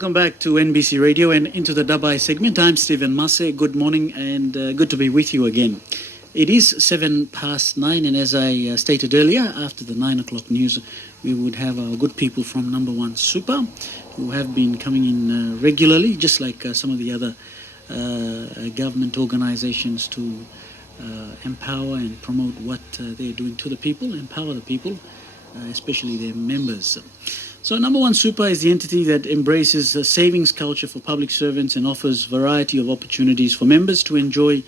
Welcome back to NBC Radio and into the Dabai segment. I'm Stephen Mase. Good morning and good to be with you again. It is 9:07, and as I stated earlier, after the 9 o'clock news, we would have our good people from Nambawan Super who have been coming in regularly, just like some of the other government organizations to empower and promote what they're doing to the people, empower the people, especially their members. So Nambawan Super is the entity that embraces a savings culture for public servants and offers variety of opportunities for members to enjoy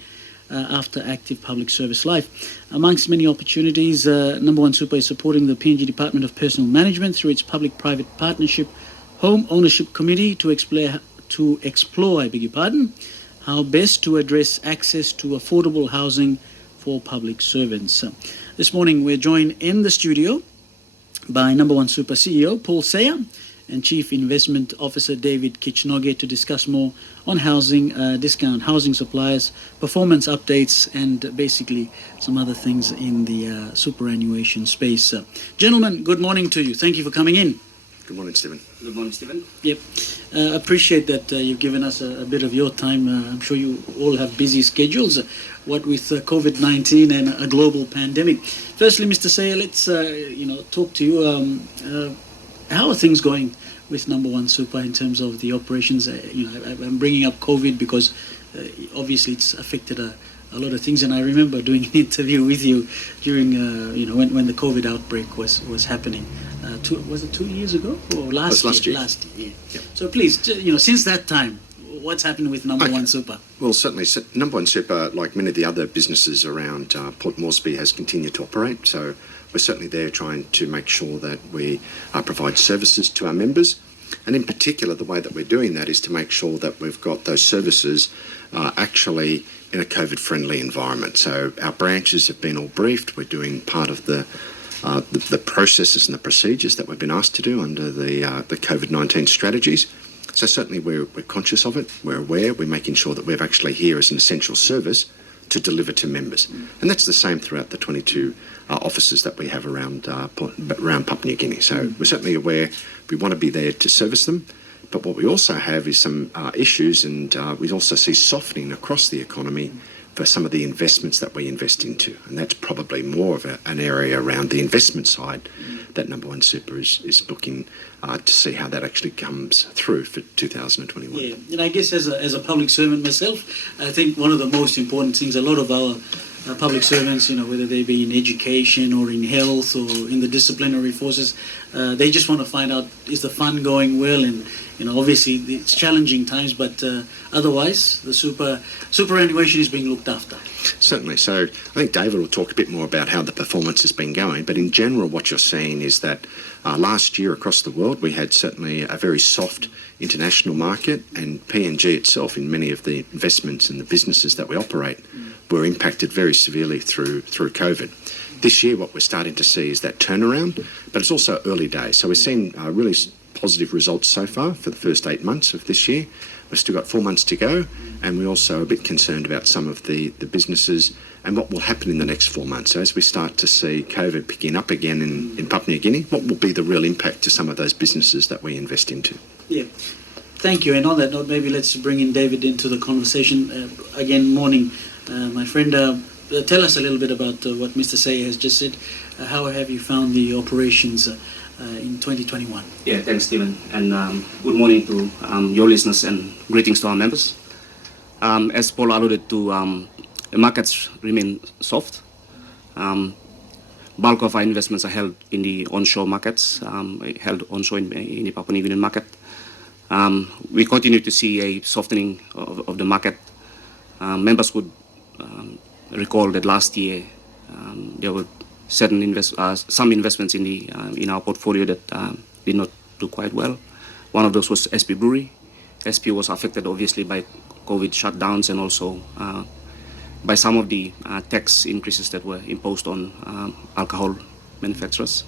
after active public service life. Amongst many opportunities, Nambawan Super is supporting the PNG Department of Personal Management through its public-private partnership Homeownership Committee to explore, how best to address access to affordable housing for public servants. This morning we're joined in the studio by Nambawan Super CEO Paul Sayer and Chief Investment Officer David Kitchnoge to discuss more on housing, discount housing suppliers, performance updates, and basically some other things in the superannuation space. Gentlemen, good morning to you. Thank you for coming in. Good morning, Stephen. Good morning, Stephen. Yep. Appreciate that you've given us a bit of your time. I'm sure you all have busy schedules, what with COVID-19 and a global pandemic. Firstly, Mr. Sayer, let's talk to you. How are things going with Nambawan Super in terms of the operations? I'm bringing up COVID because obviously it's affected a lot of things, and I remember doing an interview with you during when the COVID outbreak was happening. Was it 2 years ago or last year? Last year. Yep. So please, since that time, what's happened with Nambawan Super? Well, certainly, Nambawan Super, like many of the other businesses around Port Moresby, has continued to operate. So we're certainly there trying to make sure that we provide services to our members. And in particular, the way that we're doing that is to make sure that we've got those services actually in a COVID-friendly environment. So our branches have been all briefed. We're doing part of the processes and the procedures that we've been asked to do under the COVID-19 strategies. So certainly we're conscious of it, we're aware, we're making sure that we're actually here as an essential service to deliver to members. And that's the same throughout the 22 offices that we have around Papua New Guinea. So we're certainly aware we want to be there to service them. But what we also have is some issues, and we also see softening across the economy for some of the investments that we invest into. And that's probably more of an area around the investment side that Nambawan Super is looking to see how that actually comes through for 2021. Yeah, and I guess as a public servant myself, I think one of the most important things, a lot of our public servants, whether they be in education or in health or in the disciplinary forces, they just want to find out, is the fund going well? And obviously it's challenging times, but otherwise the superannuation is being looked after. Certainly. So I think David will talk a bit more about how the performance has been going, but in general what you're seeing is that last year across the world we had certainly a very soft international market, and PNG itself, in many of the investments and the businesses that we operate, were impacted very severely through COVID. This year what we're starting to see is that turnaround, but it's also early days. So we're seeing really positive results so far for the first 8 months of this year. We've still got 4 months to go, and we're also a bit concerned about some of the businesses and what will happen in the next 4 months. So as we start to see COVID picking up again in Papua New Guinea, what will be the real impact to some of those businesses that we invest into? Yeah. Thank you. And on that note, maybe let's bring in David into the conversation. Again, morning, my friend. Tell us a little bit about what Mr. Sayer has just said. How have you found the operations in 2021? Yeah, thanks, Stephen. And good morning to your listeners and greetings to our members. As Paul alluded to, the markets remain soft. Bulk of our investments are held in the onshore markets, held onshore in the Papua New Guinea market. We continue to see a softening of the market. Members would recall that last year there were some investments in our portfolio that did not do quite well. One of those was SP Brewery. SP was affected obviously by COVID shutdowns and also by some of the tax increases that were imposed on alcohol manufacturers.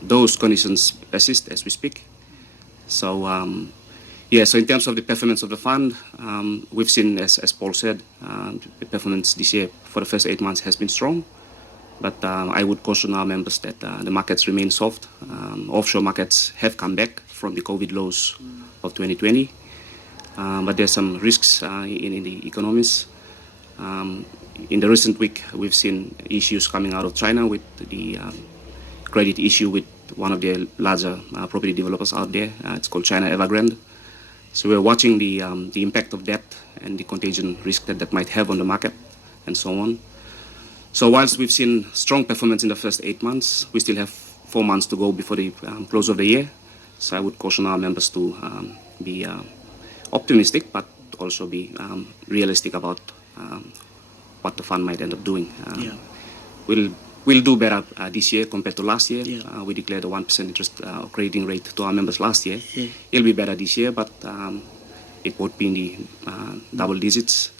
Those conditions persist as we speak. So so in terms of the performance of the fund, we've seen, as Paul said, the performance this year for the first 8 months has been strong. But I would caution our members that the markets remain soft. Offshore markets have come back from the COVID lows of 2020. But there's some risks in the economies. In the recent week, we've seen issues coming out of China with the credit issue with one of the larger property developers out there. It's called China Evergrande. So we're watching the impact of that and the contagion risk that might have on the market and so on. So whilst we've seen strong performance in the first 8 months, we still have 4 months to go before the close of the year. So I would caution our members to be optimistic, but also be realistic about what the fund might end up doing. We'll do better this year compared to last year. We declared a 1% interest crediting rate to our members last year. It'll be better this year, but it won't be in the double digits.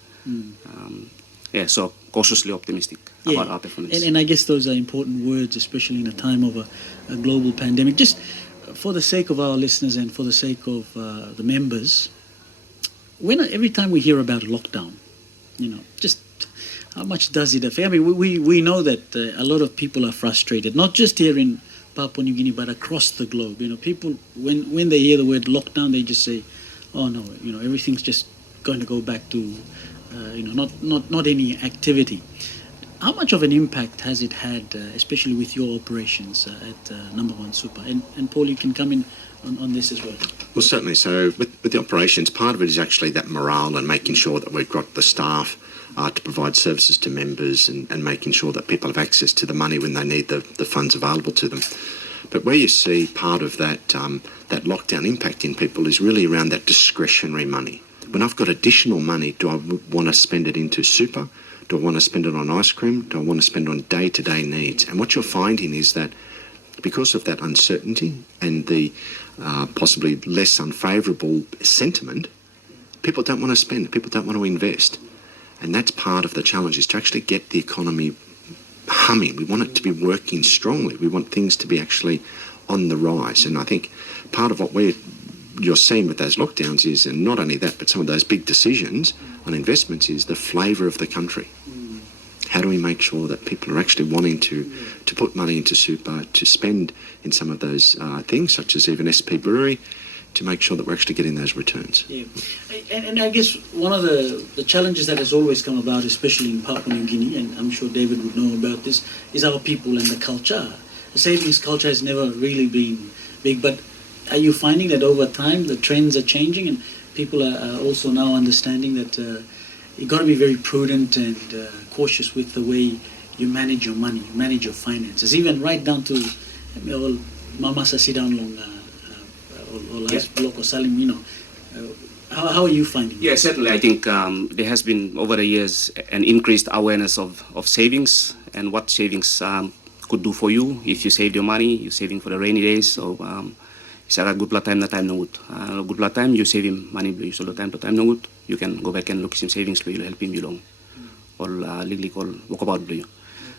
So cautiously optimistic about our performance. And I guess those are important words, especially in a time of a global pandemic. Just for the sake of our listeners and for the sake of the members, every time we hear about a lockdown, just how much does it affect? I mean, we know that a lot of people are frustrated, not just here in Papua New Guinea, but across the globe. People, when they hear the word lockdown, they just say, "Oh no, everything's just going to go back to, not any activity." How much of an impact has it had, especially with your operations at Nambawan Super? And Paul, you can come in on this as well. Well, certainly. So with the operations, part of it is actually that morale and making sure that we've got the staff to provide services to members and making sure that people have access to the money when they need the funds available to them. But where you see part of that lockdown impacting people is really around that discretionary money. When I've got additional money, do I want to spend it into super? Do I want to spend it on ice cream? Do I want to spend it on day-to-day needs? And what you're finding is that because of that uncertainty and the possibly less unfavourable sentiment, people don't want to spend, people don't want to invest. And that's part of the challenge, is to actually get the economy humming. We want it to be working strongly. We want things to be actually on the rise. And I think part of what you're seeing with those lockdowns is, and not only that, but some of those big decisions on investments, is the flavour of the country. How do we make sure that people are actually wanting to put money into super, to spend in some of those things, such as even SP Brewery, to make sure that we're actually getting those returns. Yeah, and I guess one of the challenges that has always come about, especially in Papua New Guinea, and I'm sure David would know about this, is our people and the culture. The savings culture has never really been big, but are you finding that over time the trends are changing and people are also now understanding that you've got to be very prudent and cautious with the way you manage your money, manage your finances, even right down to Mamasa Sidang Long or last block or Salim, how are you finding it? Yeah, certainly. I think there has been over the years an increased awareness of savings and what savings could do for you. If you saved your money, you're saving for the rainy days. So it's a good time na time na good. Good time, you save him money, you solo time to time na good. You can go back and look at some savings, you'll help him long. Or legally call walk about.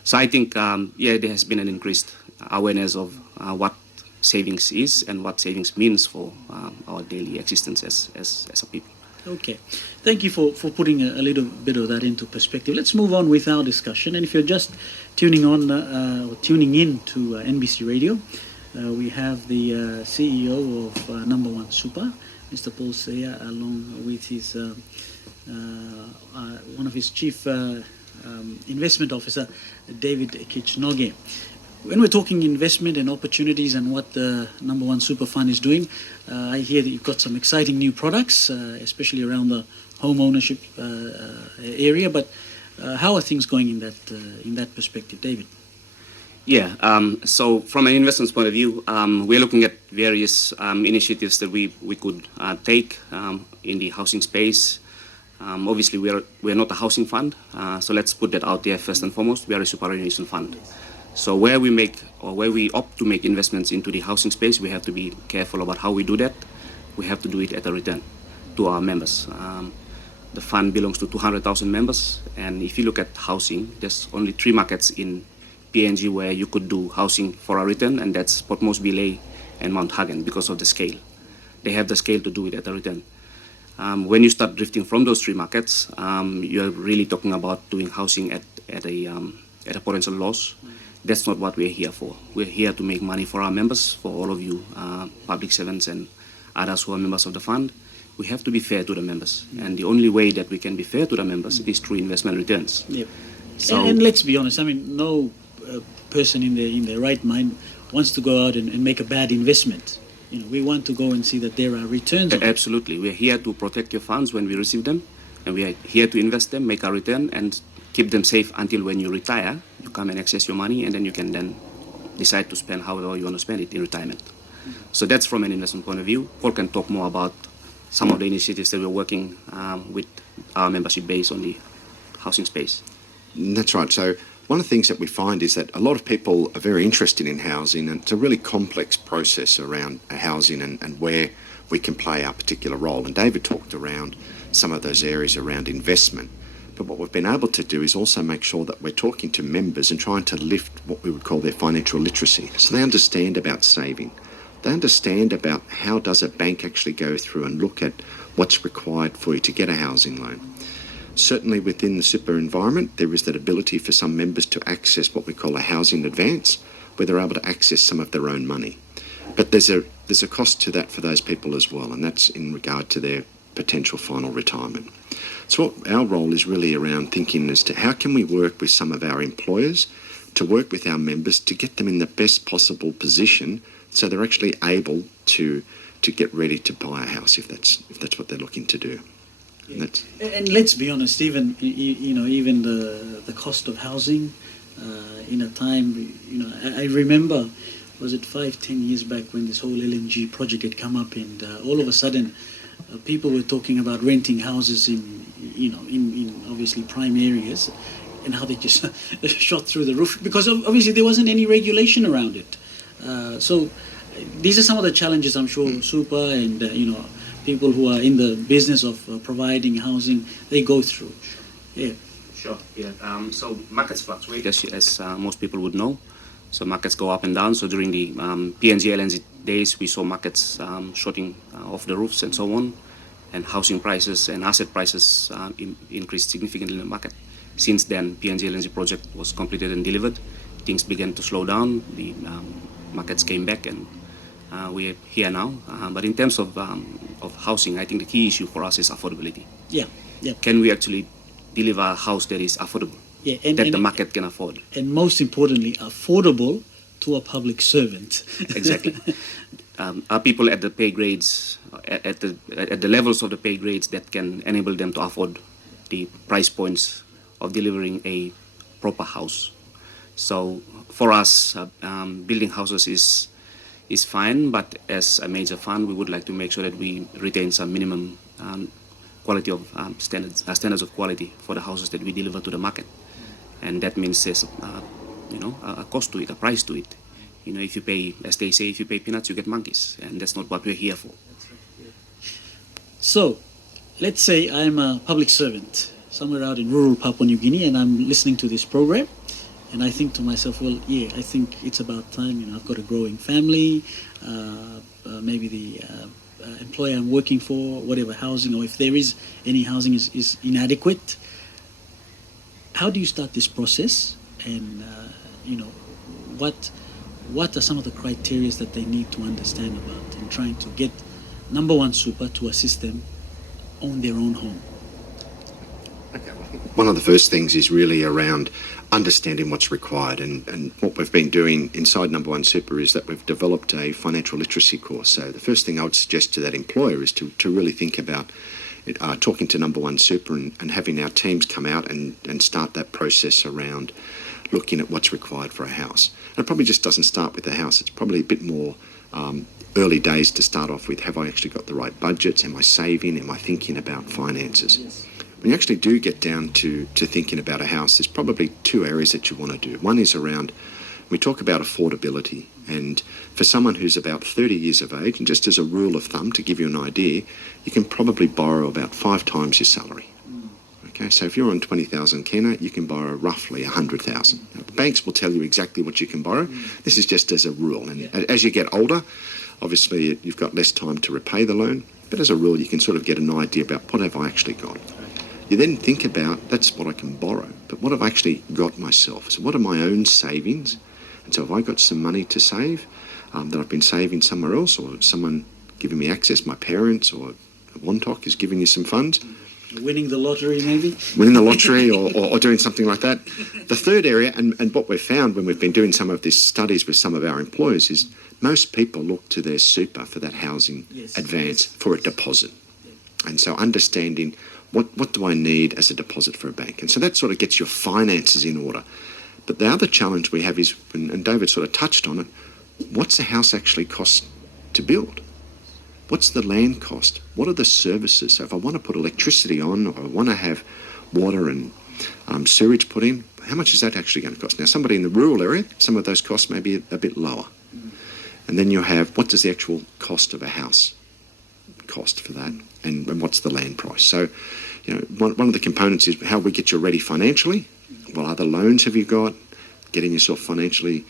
So I think there has been an increased awareness of what savings is and what savings means for our daily existence as a people. Okay, thank you for putting a little bit of that into perspective. Let's move on with our discussion. And if you're just tuning in to NBC Radio, we have the CEO of Nambawan Super, Mr. Paul Seya, along with his one of his chief investment officer, David Kitchnoge. When we're talking investment and opportunities and what the Nambawan Super Fund is doing, I hear that you've got some exciting new products, especially around the homeownership area. But how are things going in that perspective, David? Yeah. So from an investment point of view, we're looking at various initiatives that we could take in the housing space. Obviously, we're not a housing fund, so let's put that out there first and foremost. We are a superannuation fund. So where we opt to make investments into the housing space, we have to be careful about how we do that. We have to do it at a return to our members. The fund belongs to 200,000 members, and if you look at housing, there's only 3 markets in PNG where you could do housing for a return, and that's Port Moresby, Lae, and Mount Hagen because of the scale. They have the scale to do it at a return. When you start drifting from those 3 markets, you're really talking about doing housing at a potential loss. That's not what we're here for. We're here to make money for our members, for all of you public servants and others who are members of the fund. We have to be fair to the members. And the only way that we can be fair to the members is through investment returns. Yeah. So, And let's be honest, I mean, no person in their right mind wants to go out and make a bad investment. You know, we want to go and see that there are returns. Absolutely. We're here to protect your funds when we receive them, and we are here to invest them, make a return, and keep them safe until when you retire, you come and access your money, and then you can then decide to spend however you want to spend it in retirement. So that's from an investment point of view. Paul can talk more about some of the initiatives that we're working with our membership base on the housing space. That's right. So one of the things that we find is that a lot of people are very interested in housing, and it's a really complex process around housing and where we can play our particular role. And David talked around some of those areas around investment. But what we've been able to do is also make sure that we're talking to members and trying to lift what we would call their financial literacy. So they understand about saving. They understand about how does a bank actually go through and look at what's required for you to get a housing loan. Certainly within the super environment, there is that ability for some members to access what we call a housing advance, where they're able to access some of their own money. But there's a cost to that for those people as well, and that's in regard to their potential final retirement. So what our role is really around thinking as to how can we work with some of our employers to work with our members to get them in the best possible position so they're actually able to get ready to buy a house if that's what they're looking to do. And let's be honest, even the cost of housing in a time, I remember, was it 5-10 years back when this whole LNG project had come up, and all of a sudden people were talking about renting houses in obviously prime areas, and how they just shot through the roof because obviously there wasn't any regulation around it. So these are some of the challenges I'm sure Super and people who are in the business of providing housing, they go through. Yeah. Sure. Yeah. So markets fluctuate, as most people would know. So markets go up and down. So during the PNG LNG days, we saw markets shooting off the roofs and so on, and housing prices and asset prices increased significantly in the market. Since then, PNG LNG project was completed and delivered. Things began to slow down. The markets came back, and we're here now. But in terms of housing, I think the key issue for us is affordability. Yeah. Can we actually deliver a house that is affordable, that the market can afford? And most importantly, affordable to a public servant. Exactly. Are people at the pay grades, at the levels of the pay grades that can enable them to afford the price points of delivering a proper house? So for us, building houses is fine, but as a major fund, we would like to make sure that we retain some minimum quality of standards of quality for the houses that we deliver to the market, and that means there's a cost to it, a price to it. If you pay, as they say, if you pay peanuts, you get monkeys, and that's not what we're here for. So, let's say I'm a public servant somewhere out in rural Papua New Guinea, and I'm listening to this program. And I think to myself, well, yeah, I think it's about time. I've got a growing family. Maybe the employer I'm working for, whatever housing, or if there is any housing is inadequate. How do you start this process? And what are some of the criteria that they need to understand about in trying to get Nambawan Super to assist them own their own home? Okay, well, I think one of the first things is really around understanding what's required, and what we've been doing inside Nambawan Super is that we've developed a financial literacy course. So the first thing I would suggest to that employer is to really think about talking to Nambawan Super and having our teams come out and start that process around looking at what's required for a house. And it probably just doesn't start with the house. It's probably a bit more early days to start off with. Have I actually got the right budgets? Am I saving? Am I thinking about finances? Yes. When you actually do get down to thinking about a house, there's probably two areas that you want to do. One is around, we talk about affordability, and for someone who's about 30 years of age, and just as a rule of thumb to give you an idea, you can probably borrow about 5 times your salary. Okay, so if you're on 20,000 kina, you can borrow roughly 100,000. The banks will tell you exactly what you can borrow. This is just as a rule, and as you get older, obviously you've got less time to repay the loan, but as a rule you can sort of get an idea about what have I actually got. You then think about, that's what I can borrow, but what have I actually got myself? So what are my own savings And so if I got some money to save that I've been saving somewhere else, or someone giving me access, my parents or Wontok is giving you some funds. Winning the lottery, maybe? Winning the lottery or doing something like that. The third area, and what we've found when we've been doing some of these studies with some of our employers, is most people look to their super for that housing advance for a deposit. And so understanding what do I need as a deposit for a bank? And so that sort of gets your finances in order. But the other challenge we have is, and David sort of touched on it, what's the house actually cost to build? What's the land cost? What are the services? So if I want to put electricity on, or I want to have water and sewage put in, how much is that actually going to cost? Now, somebody in the rural area, some of those costs may be a bit lower. And then you have, what does the actual cost of a house cost for that? And what's the land price? So, you know, one of the components is how we get you ready financially. What other loans have you got? Getting yourself financially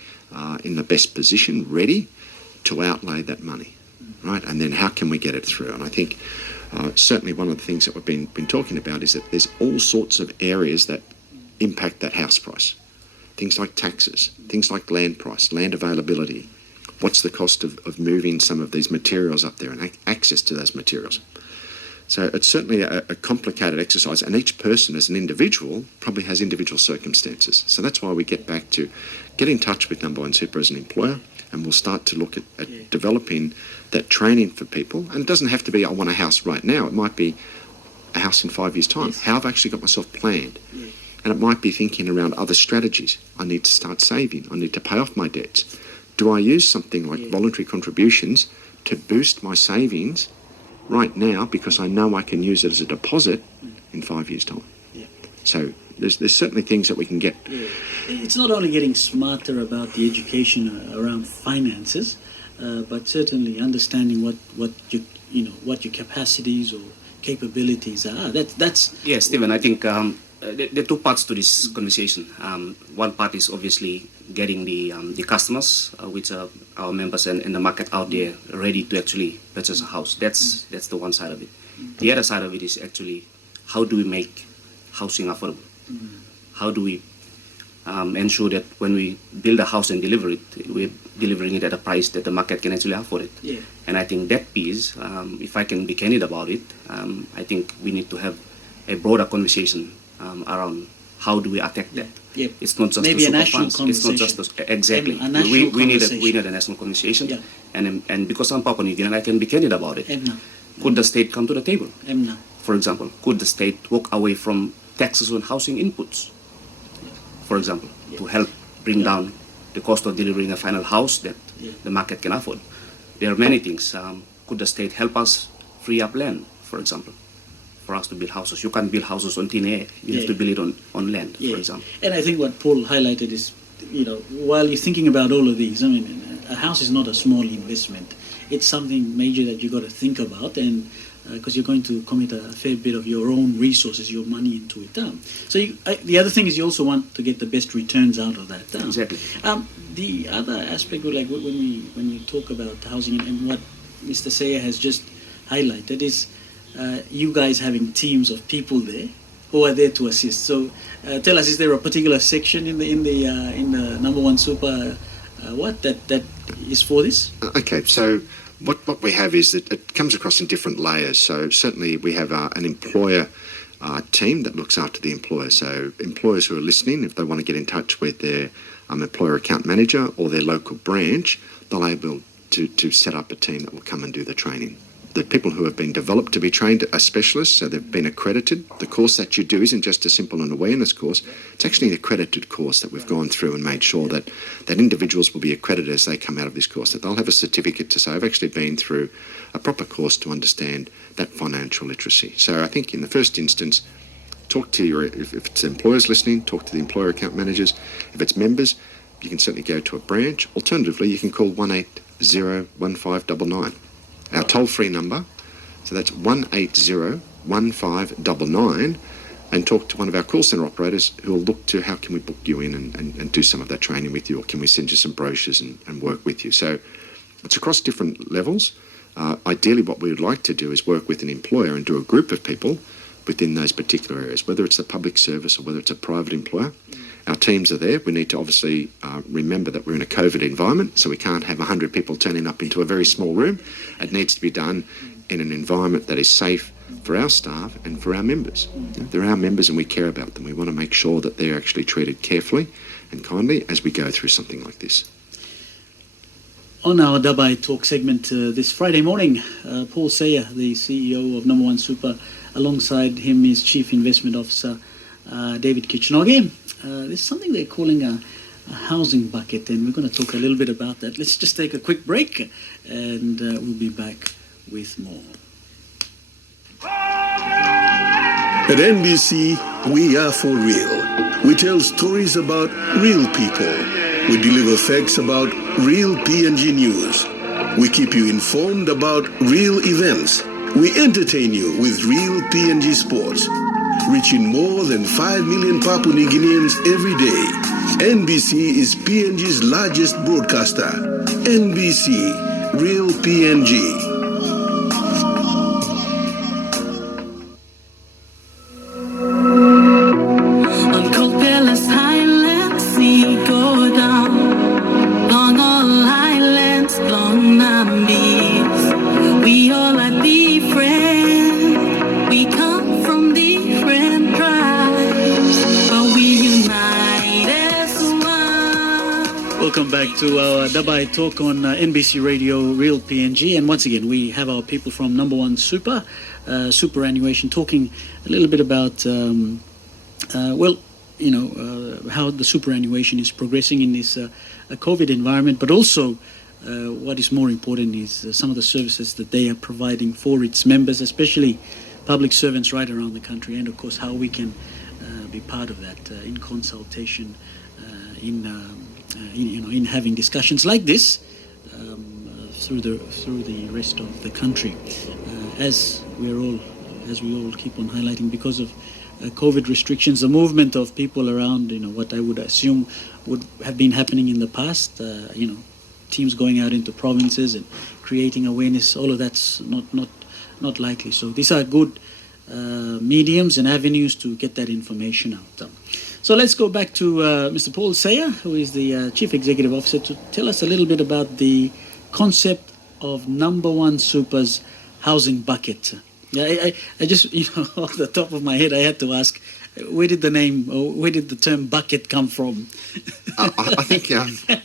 in the best position, ready to outlay that money, right? And then how can we get it through? And I think certainly one of the things that we've been talking about is that there's all sorts of areas that impact that house price. Things like taxes, things like land price, land availability. What's the cost of moving some of these materials up there and access to those materials? So it's certainly a complicated exercise, and each person as an individual probably has individual circumstances. So that's why we get back to get in touch with Nambawan Super as an employer, and we'll start to look at developing that training for people. And it doesn't have to be, I want a house right now. It might be a house in 5 years' time. How have I actually got myself planned? And it might be thinking around other strategies. I need to start saving. I need to pay off my debts. Do I use something like voluntary contributions to boost my savings right now because I know I can use it as a deposit in 5 years' time? So there's certainly things that we can get. It's not only getting smarter about the education around finances, but certainly understanding what your capacities or capabilities are. That's yes, Stephen. I think there are two parts to this conversation. One part is obviously getting the customers, which are our members and the market out there, ready to actually purchase a house. That's the one side of it. The other side of it is actually how do we make housing affordable? How do we ensure that when we build a house and deliver it, we're delivering it at a price that the market can actually afford it? And I think that piece, if I can be candid about it, I think we need to have a broader conversation around how do we attack that. It's not just maybe the a super national funds. It's not just exactly. We need a national conversation. And because I'm Papua New Guinea, I can be candid about it. Could the state come to the table? For example, could the state walk away from taxes on housing inputs? For example, to help bring down the cost of delivering a final house that the market can afford. There are many things. Could the state help us free up land, for example, for us to build houses? You can't build houses on thin air. You have to build it on land, for example. And I think what Paul highlighted is, while you're thinking about all of these, I mean, a house is not a small investment. It's something major that you got to think about, and because you're going to commit a fair bit of your own resources, your money into it. So the other thing is you also want to get the best returns out of that. Exactly. The other aspect, like when we talk about housing and what Mr. Saya has just highlighted, is you guys having teams of people there who are there to assist. So tell us, is there a particular section in the Nambawan Super that is for this? Okay, so what we have is that it comes across in different layers. So certainly we have an employer team that looks after the employer. So employers who are listening, if they want to get in touch with their employer account manager or their local branch, they'll be able to set up a team that will come and do the training. The people who have been developed to be trained are specialists, so they've been accredited. The course that you do isn't just a simple an awareness course. It's actually an accredited course that we've gone through and made sure that individuals will be accredited as they come out of this course, that they'll have a certificate to say, I've actually been through a proper course to understand that financial literacy. So I think in the first instance, talk to if it's employers listening, talk to the employer account managers. If it's members, you can certainly go to a branch. Alternatively, you can call 180-1599. Our toll-free number, so that's 180-1599, and talk to one of our call centre operators who will look to how can we book you in and do some of that training with you, or can we send you some brochures and work with you. So it's across different levels. Ideally what we would like to do is work with an employer and do a group of people, within those particular areas, whether it's a public service or whether it's a private employer. Our teams are there. We need to obviously remember that we're in a COVID environment, so we can't have 100 people turning up into a very small room. It needs to be done in an environment that is safe for our staff and for our members. They're our members and we care about them. We want to make sure that they're actually treated carefully and kindly as we go through something like this. On our Dabai Talk segment this Friday morning, Paul Sayer, the CEO of Nambawan Super, alongside him is Chief Investment Officer David Kitchnoge. There's something they're calling a housing bucket, and we're going to talk a little bit about that. Let's just take a quick break, and we'll be back with more. At NBC, we are for real. We tell stories about real people. We deliver facts about real PNG news. We keep you informed about real events. We entertain you with real PNG sports, reaching more than 5 million Papua New Guineans every day. NBC is PNG's largest broadcaster. NBC, Real PNG. Welcome back to our Dabai Talk on NBC Radio, Real PNG. And once again, we have our people from Nambawan Super, superannuation, talking a little bit about, how the superannuation is progressing in this COVID environment, but also what is more important is some of the services that they are providing for its members, especially public servants right around the country, and of course how we can be part of that in consultation, in having discussions like this through the rest of the country, as we all keep on highlighting, because of COVID restrictions, the movement of people around, what I would assume would have been happening in the past, teams going out into provinces and creating awareness, all of that's not likely. So these are good mediums and avenues to get that information out. So let's go back to Mr. Paul Sayer, who is the Chief Executive Officer, to tell us a little bit about the concept of Nambawan Super's housing bucket. I just, off the top of my head, I had to ask, where did the term bucket come from? I think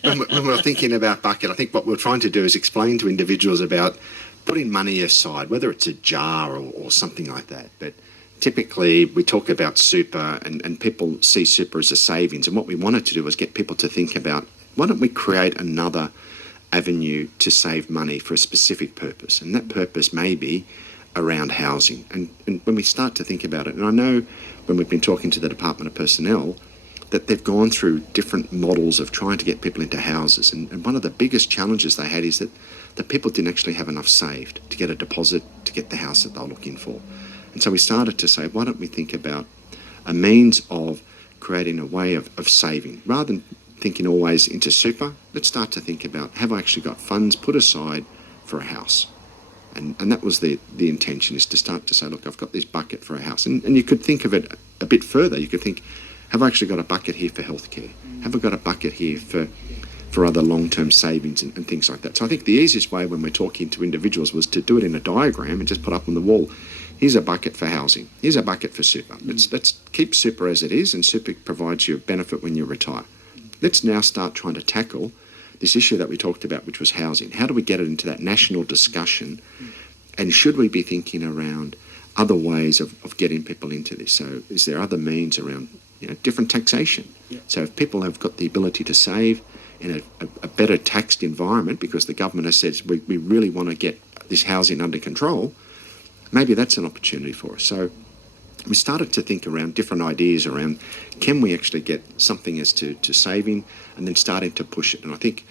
when we're thinking about bucket, I think what we're trying to do is explain to individuals about putting money aside, whether it's a jar or something like that. But typically we talk about super and people see super as a savings. And what we wanted to do was get people to think about, why don't we create another avenue to save money for a specific purpose? And that purpose may be around housing. And when we start to think about it, and I know when we've been talking to the Department of Personnel, that they've gone through different models of trying to get people into houses. And one of the biggest challenges they had is that the people didn't actually have enough saved to get a deposit to get the house that they were looking for. And so we started to say, why don't we think about a means of creating a way of saving? Rather than thinking always into super, let's start to think about, have I actually got funds put aside for a house? And that was the intention, is to start to say, look, I've got this bucket for a house. And you could think of it a bit further. You could think, have I actually got a bucket here for healthcare? Have I got a bucket here for other long-term savings and things like that? So I think the easiest way when we're talking to individuals was to do it in a diagram and just put up on the wall, here's a bucket for housing, here's a bucket for super. Let's keep super as it is, and super provides you a benefit when you retire. Let's now start trying to tackle this issue that we talked about, which was housing. How do we get it into that national discussion? And should we be thinking around other ways of getting people into this? So is there other means around different taxation? Yeah. So if people have got the ability to save in a better taxed environment, because the government has said we really want to get this housing under control, maybe that's an opportunity for us. So we started to think around different ideas around, can we actually get something as to saving, and then starting to push it. And I think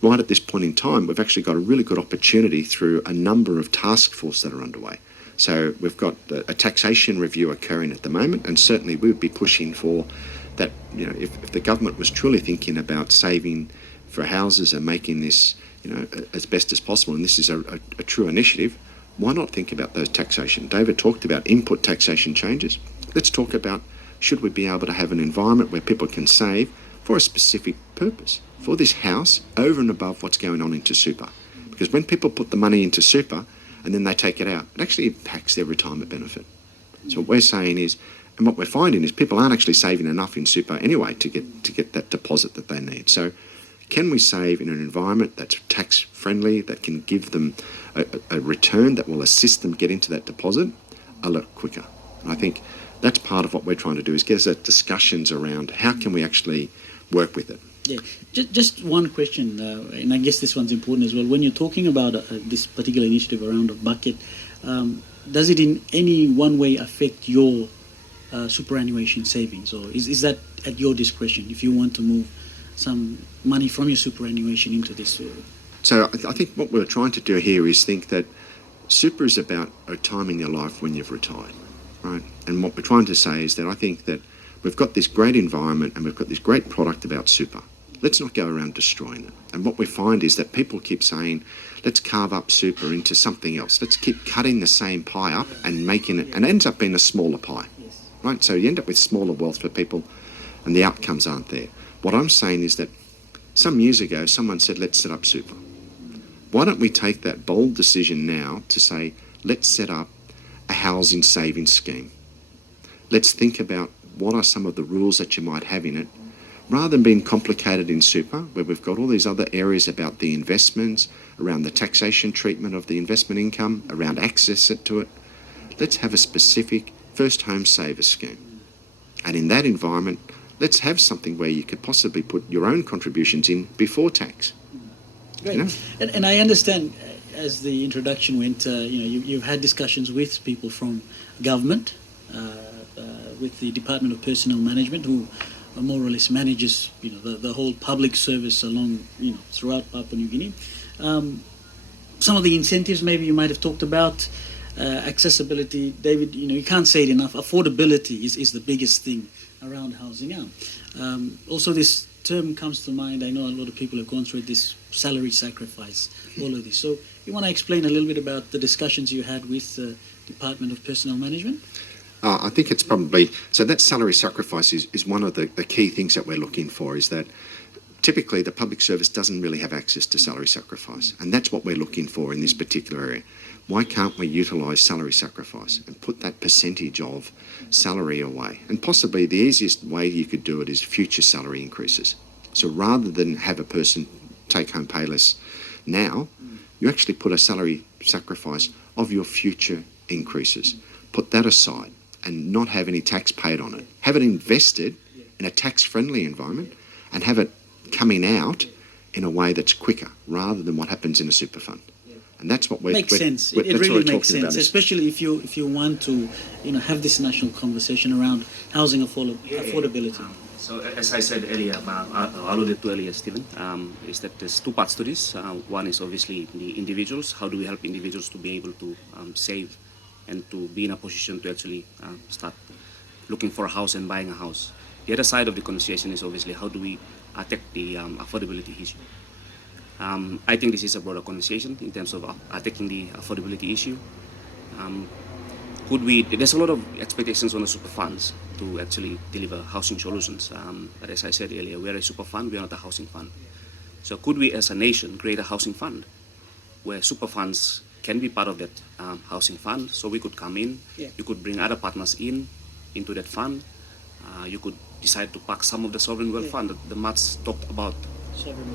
right at this point in time, we've actually got a really good opportunity through a number of task forces that are underway. So we've got a taxation review occurring at the moment, and certainly we would be pushing for that. If the government was truly thinking about saving for houses and making this as best as possible, and this is a true initiative, why not think about those taxation? David talked about input taxation changes. Let's talk about, should we be able to have an environment where people can save for a specific purpose, for this house, over and above what's going on into super? Because when people put the money into super and then they take it out, it actually impacts their retirement benefit. So what we're saying is, and what we're finding is people aren't actually saving enough in super anyway to get that deposit that they need. So can we save in an environment that's tax friendly, that can give them a return that will assist them get into that deposit a lot quicker? And I think that's part of what we're trying to do, is get us at discussions around how can we actually work with it. Yeah, just one question, and I guess this one's important as well. When you're talking about this particular initiative around a bucket, does it in any one way affect your superannuation savings, or is that at your discretion if you want to move some money from your superannuation into this? So I think what we're trying to do here is think that super is about a time in your life when you've retired, right? And what we're trying to say is that I think that we've got this great environment and we've got this great product about super. Let's not go around destroying it. And what we find is that people keep saying, let's carve up super into something else. Let's keep cutting the same pie up and making it, and it ends up being a smaller pie, right? So you end up with smaller wealth for people and the outcomes aren't there. What I'm saying is that some years ago, someone said, let's set up super. Why don't we take that bold decision now to say, let's set up a housing savings scheme. Let's think about what are some of the rules that you might have in it, rather than being complicated in super, where we've got all these other areas about the investments, around the taxation treatment of the investment income, around access to it. Let's have a specific first home saver scheme. And in that environment, let's have something where you could possibly put your own contributions in before tax. Great. You know? And I understand, as the introduction went, you've had discussions with people from government, with the Department of Personnel Management, who more or less manages, the whole public service along, throughout Papua New Guinea. Some of the incentives maybe you might have talked about, accessibility. David, you can't say it enough. Affordability is the biggest thing around housing now. Also, this term comes to mind. I know a lot of people have gone through this salary sacrifice, all of this. So you want to explain a little bit about the discussions you had with the Department of Personnel Management? I think it's probably, so that salary sacrifice is one of the key things that we're looking for, is that typically the public service doesn't really have access to salary sacrifice, and that's what we're looking for in this particular area. Why can't we utilise salary sacrifice and put that percentage of salary away? And possibly the easiest way you could do it is future salary increases. So rather than have a person take home pay less now, you actually put a salary sacrifice of your future increases. Put that aside and not have any tax paid on it. Have it invested in a tax-friendly environment and have it coming out in a way that's quicker, rather than what happens in a super fund. And that's what makes sense. It really makes sense, especially if you want to have this national conversation around housing affordability. So as I said earlier, I alluded to earlier, Stephen, is that there's two parts to this. One is obviously the individuals. How do we help individuals to be able to save and to be in a position to actually start looking for a house and buying a house? The other side of the conversation is obviously how do we attack the affordability issue. I think this is a broader conversation in terms of attacking the affordability issue. There's a lot of expectations on the super funds to actually deliver housing solutions. But as I said earlier, we are a super fund, we are not a housing fund. So could we as a nation create a housing fund where super funds can be part of that housing fund? So we could come in, you could bring other partners into that fund. You could decide to pack some of the sovereign wealth fund that the Mats talked about,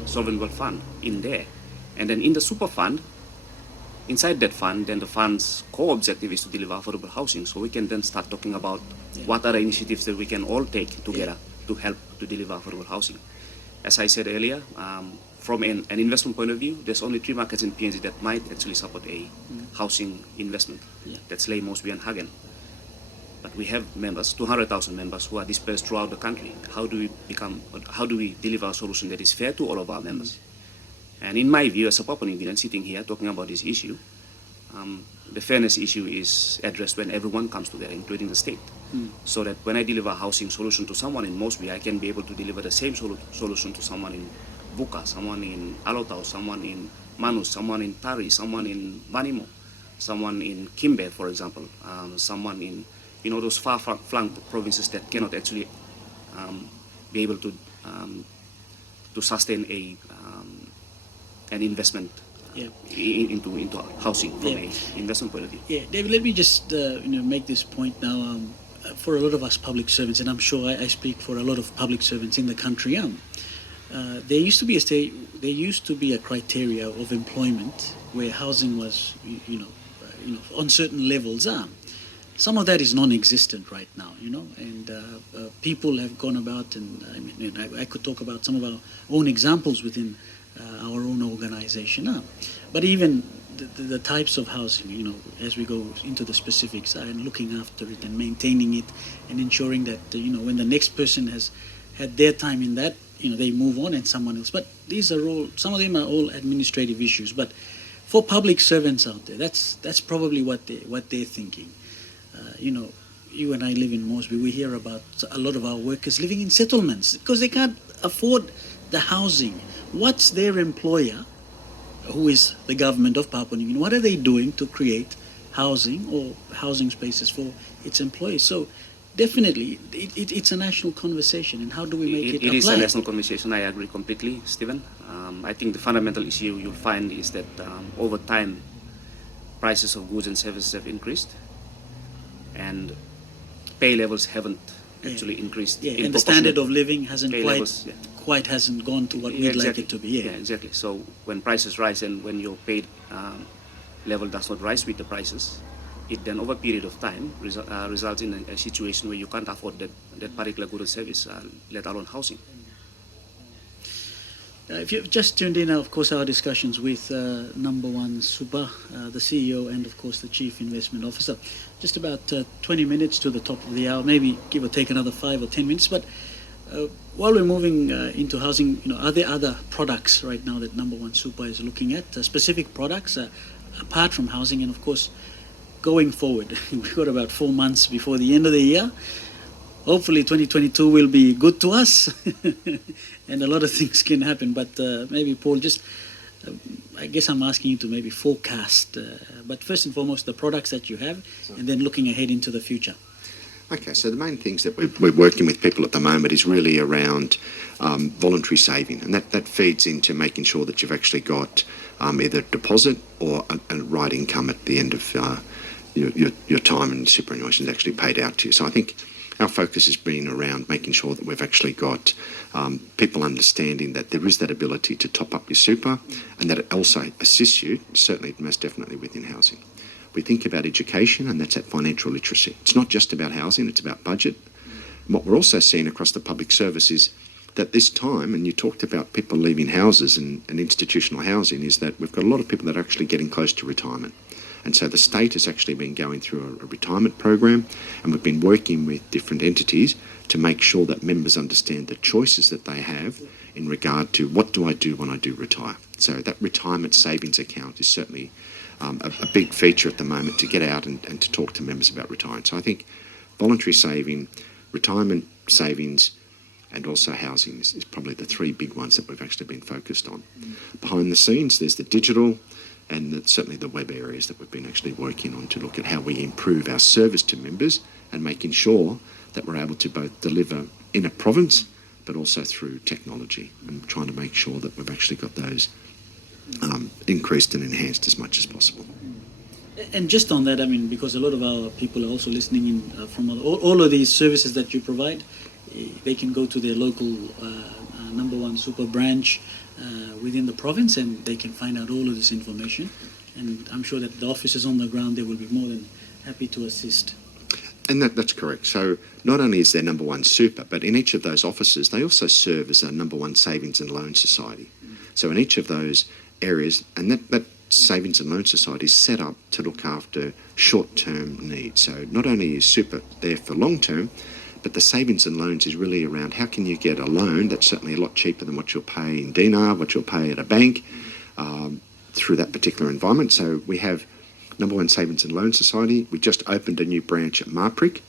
sovereign wealth fund in there. And then in the super fund, inside that fund, then the fund's core objective is to deliver affordable housing. So we can then start talking about what are the initiatives that we can all take together to help to deliver affordable housing. As I said earlier, from an investment point of view, there's only 3 markets in PNG that might actually support a housing investment. That's Ley, Mosby and Hagen. But we have members, 200,000 members who are dispersed throughout the country. How do we deliver a solution that is fair to all of our members? And in my view, as a Papua New Guinean sitting here talking about this issue, the fairness issue is addressed when everyone comes together, including the state. So that when I deliver a housing solution to someone in Mosby, I can be able to deliver the same solution to someone in Buka, someone in Alotau, someone in Manus, someone in Tari, someone in Vanimo, someone in Kimbe, for example, someone in those far-flung provinces that cannot actually be able to sustain an investment into housing from an investment point of view. Yeah, David, let me just make this point now. For a lot of us public servants, and I'm sure I speak for a lot of public servants in the country, there used to be a criteria of employment where housing was, on certain levels. Some of that is non-existent right now, and people have gone about, and I could talk about some of our own examples within our own organization. But even the types of housing, as we go into the specifics, and looking after it and maintaining it and ensuring that, when the next person has had their time in that, they move on and someone else. But these are all, some of them are all administrative issues. But for public servants out there, that's probably what they're thinking. You and I live in Moresby. We hear about a lot of our workers living in settlements because they can't afford the housing. What's their employer, who is the government of Papua New Guinea, what are they doing to create housing or housing spaces for its employees? So definitely, it's a national conversation, and how do we make it apply? It is a national conversation. I agree completely, Stephen. I think the fundamental issue you'll find is that over time, prices of goods and services have increased, and pay levels haven't actually increased. Yeah, and the standard of living hasn't quite hasn't gone to what we'd exactly. like it to be. Yeah, exactly. So when prices rise and when your paid level does not rise with the prices, it then over a period of time results in a situation where you can't afford that particular good or service, let alone housing. If you've just tuned in, of course, our discussions with Nambawan Suba, the CEO, and of course the Chief Investment Officer. Just about 20 minutes to the top of the hour, maybe give or take another 5 or 10 minutes. But while we're moving into housing, are there other products right now that Nambawan Suba is looking at, specific products apart from housing? And of course, going forward, we've got about 4 months before the end of the year. Hopefully 2022 will be good to us and a lot of things can happen. But maybe, Paul, just I guess I'm asking you to maybe forecast. But first and foremost, the products that you have, and then looking ahead into the future. Okay, so the main things that we're working with people at the moment is really around voluntary saving, and that feeds into making sure that you've actually got either a deposit or a right income at the end of your time, and superannuation is actually paid out to you. So I think our focus has been around making sure that we've actually got people understanding that there is that ability to top up your super, and that it also assists you, certainly most definitely within housing. We think about education, and that's at financial literacy. It's not just about housing, it's about budget. And what we're also seeing across the public service is that this time, and you talked about people leaving houses and institutional housing, is that we've got a lot of people that are actually getting close to retirement. And so the state has actually been going through a retirement program, and we've been working with different entities to make sure that members understand the choices that they have in regard to what do I do when I do retire. So that retirement savings account is certainly a big feature at the moment to get out and to talk to members about retiring. So I think voluntary saving, retirement savings, and also housing is probably the 3 big ones that we've actually been focused on. Behind the scenes, there's the digital and certainly the web areas that we've been actually working on to look at how we improve our service to members and making sure that we're able to both deliver in a province but also through technology, and trying to make sure that we've actually got those increased and enhanced as much as possible. And just on that, I mean, because a lot of our people are also listening in from all of these services that you provide, they can go to their local Nambawan Super branch within the province, and they can find out all of this information. And I'm sure that the officers on the ground, they will be more than happy to assist. And that's correct. So not only is there Nambawan Super, but in each of those offices, they also serve as a Nambawan Savings and Loan Society. So in each of those areas, and that Savings and Loan Society is set up to look after short-term needs. So not only is super there for long-term, but the savings and loans is really around how can you get a loan that's certainly a lot cheaper than what you'll pay in dinar, what you'll pay at a bank through that particular environment. So we have Nambawan Savings and Loan Society. We just opened a new branch at Marprik.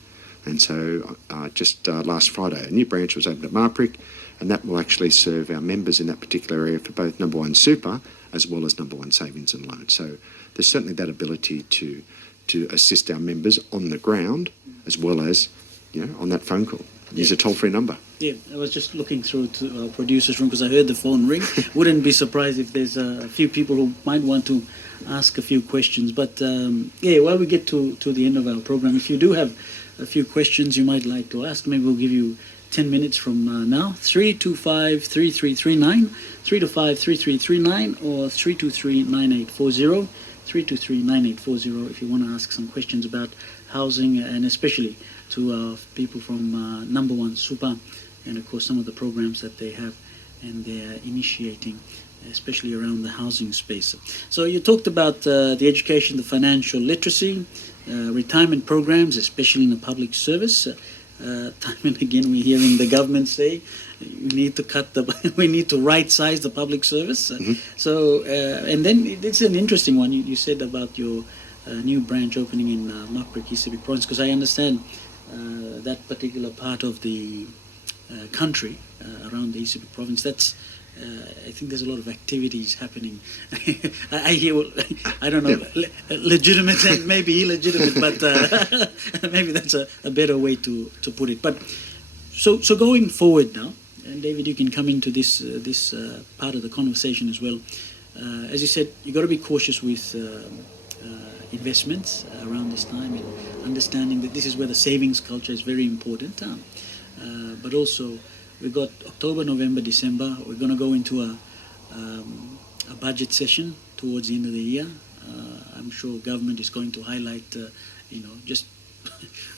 And so just last Friday, a new branch was opened at Marprick, and that will actually serve our members in that particular area for both Nambawan Super as well as Nambawan Savings and Loans. So there's certainly that ability to assist our members on the ground as well as, on that phone call. Use a toll-free number. Yeah, I was just looking through to our producer's room because I heard the phone ring. Wouldn't be surprised if there's a few people who might want to ask a few questions. But while we get to the end of our program, if you do have a few questions you might like to ask, maybe we'll give you 10 minutes from now. 325-3339, 325-3339 or 323-9840, 323-9840 if you want to ask some questions about housing and especially to people from Nambawan Super and of course some of the programs that they have and they're initiating, especially around the housing space. So you talked about the education, the financial literacy, retirement programs, especially in the public service. Time and again we're hearing the government say we need to we need to right-size the public service. So and then it's an interesting one you said about your new branch opening in Marprick, East Pacific Province, because I understand that particular part of the country around the East Pacific Province, that's I think there's a lot of activities happening. I hear, I don't know, legitimate and maybe illegitimate, but maybe that's a better way to put it. But so going forward now, and David, you can come into this part of the conversation as well. As you said, you've got to be cautious with investments around this time and understanding that this is where the savings culture is very important. But also, we've got October, November, December. We're going to go into a budget session towards the end of the year. I'm sure government is going to highlight, just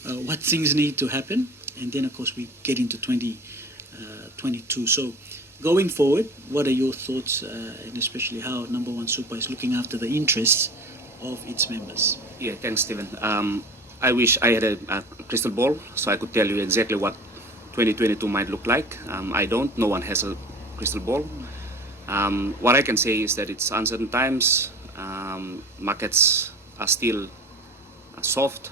what things need to happen. And then, of course, we get into 2022. So, going forward, what are your thoughts, and especially how Nambawan Super is looking after the interests of its members? Yeah, thanks, Stephen. I wish I had a crystal ball so I could tell you exactly what 2022 might look like. I don't. No one has a crystal ball. What I can say is that it's uncertain times. Markets are still soft.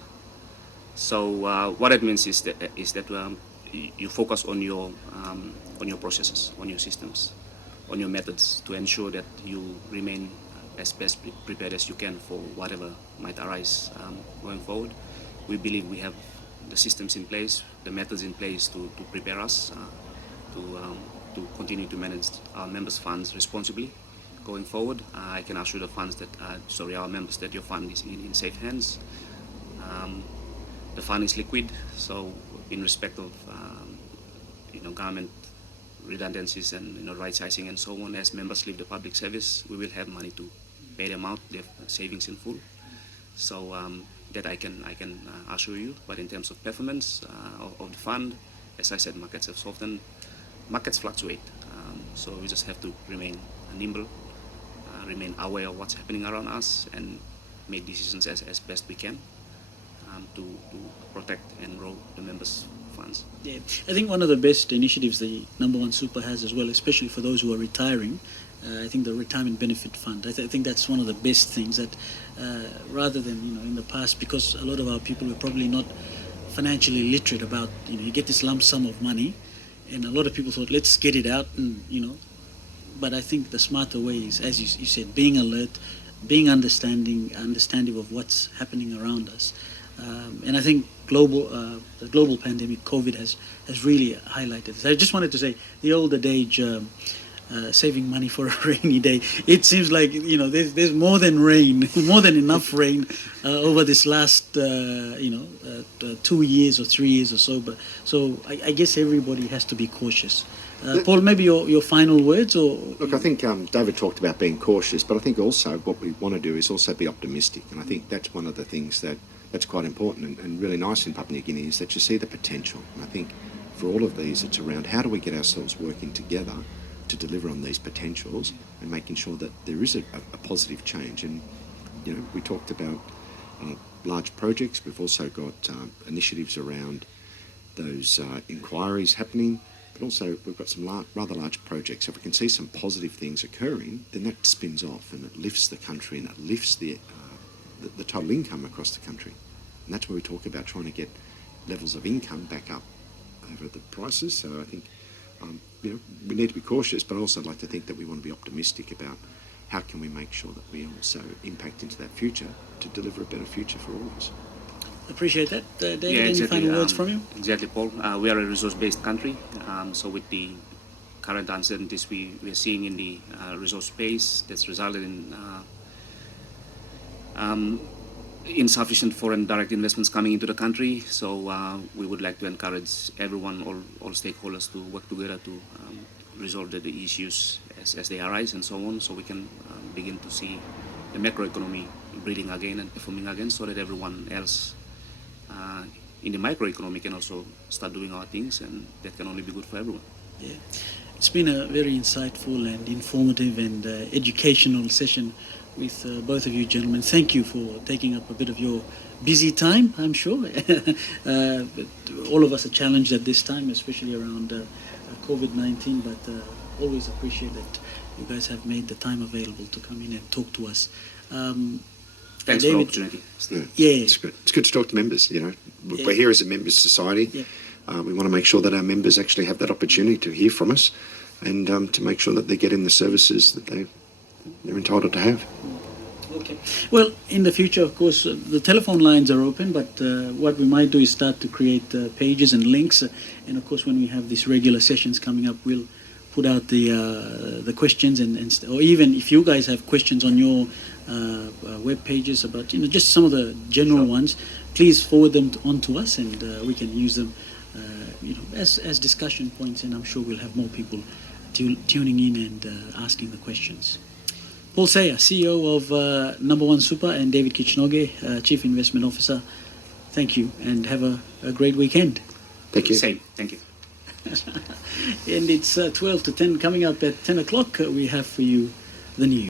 So what it means is that you focus on your processes, on your systems, on your methods to ensure that you remain as best prepared as you can for whatever might arise going forward. We believe we have the systems in place, the methods in place to prepare us to continue to manage our members' funds responsibly going forward. I can assure the funds that, our members, that your fund is in safe hands. The fund is liquid, so in respect of government redundancies and right sizing and so on, as members leave the public service, we will have money to pay them out their savings in full. So that I can assure you. But in terms of performance of the fund, as I said, markets have softened. Markets fluctuate, so we just have to remain nimble, remain aware of what's happening around us, and make decisions as best we can to protect and grow the members' funds. Yeah, I think one of the best initiatives the Nambawan Super has as well, especially for those who are retiring, I think the retirement benefit fund. I think that's one of the best things that, rather than in the past, because a lot of our people were probably not financially literate about you get this lump sum of money, and a lot of people thought let's get it out and But I think the smarter way is, as you said, being alert, being understanding of what's happening around us, and I think the global pandemic, COVID, has really highlighted this. I just wanted to say the old adage. Saving money for a rainy day. It seems like there's more than rain, more than enough rain over this last 2 years or 3 years or so. But so I guess everybody has to be cautious. Paul, maybe your final words, or look, I think David talked about being cautious, but I think also what we want to do is also be optimistic, and I think that's one of the things that's quite important and really nice in Papua New Guinea is that you see the potential. And I think for all of these, it's around how do we get ourselves working together to deliver on these potentials and making sure that there is a positive change. And we talked about large projects. We've also got initiatives around those inquiries happening, but also we've got some rather large projects. If we can see some positive things occurring, then that spins off and it lifts the country and it lifts the total income across the country. And that's where we talk about trying to get levels of income back up over the prices. So I think we need to be cautious, but also like to think that we want to be optimistic about how can we make sure that we also impact into that future to deliver a better future for all of us. Appreciate that. David, Yeah, exactly. any final words from you? Exactly, Paul. We are a resource-based country, so with the current uncertainties we are seeing in the resource space, that's resulted in insufficient foreign direct investments coming into the country. So we would like to encourage everyone, all stakeholders, to work together to resolve the issues as they arise and so on, so we can begin to see the macroeconomy breathing again and performing again, so that everyone else in the microeconomy can also start doing our things, and that can only be good for everyone. Yeah. It's been a very insightful and informative and educational session with both of you gentlemen. Thank you for taking up a bit of your busy time, I'm sure. All of us are challenged at this time, especially around COVID-19, but always appreciate that you guys have made the time available to come in and talk to us. Thanks David, for the opportunity. Yeah. It's good. It's good to talk to members. We're here as a members' society. Yeah. We want to make sure that our members actually have that opportunity to hear from us, and to make sure that they're getting the services that they're entitled to have. Okay. Well, in the future, of course, the telephone lines are open, but what we might do is start to create pages and links. And of course, when we have these regular sessions coming up, we'll put out the questions, or even if you guys have questions on your web pages about just some of the general ones, please forward them on to us, and we can use them as discussion points. And I'm sure we'll have more people tuning in and asking the questions. Paul Sayer, CEO of Nambawan Super, and David Kitchnoge, Chief Investment Officer, thank you and have a great weekend. Thank you. Same. Thank you. And it's 12 to 10. Coming up at 10 o'clock, we have for you the news.